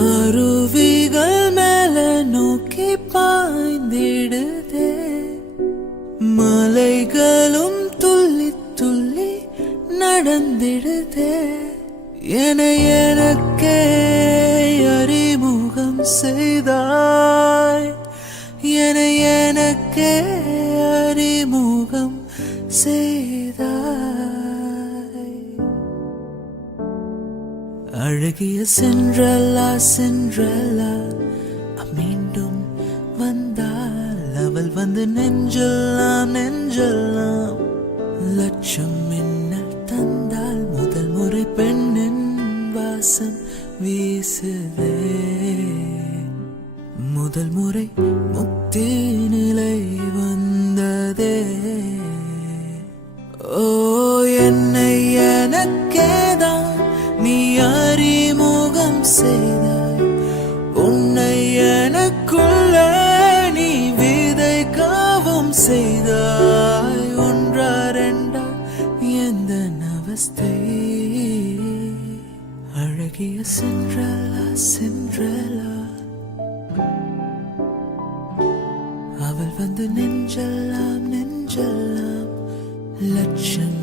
அருவிகள் மேல நோக்கி பாய்ந்திடுதே, மலைகளும் துள்ளி துள்ளி நடந்திடுதே. எனக்கே அறிமுகம் செய்தாய், எனக்கே அறிமுகம் செய்தாய். அழகிய சென்றலா சென்றலா மீண்டும் வந்தாள், அவள் வந்து நெஞ்செல்லாம் நெஞ்செல்லாம் லட்சம் மின்னல் தந்தாள். முதல் முறை பெண்ணின் வாசம் வீசுதே, முதல் முறை முக்தி நிலை வந்ததே. ஓ என்னை எனக்கேதான் நீ அறிமுகம் செய்தாய், உன்னை எனக்குள்ளே நீ விதைக்கவும் செய்தாய். ஒன்றா ரெண்டா எந்த அவஸ்தை, அழகிய சென்றலா சென்றலா அவள் வந்து நெஞ்செல்லாம் நெஞ்செல்லாம் லட்சம்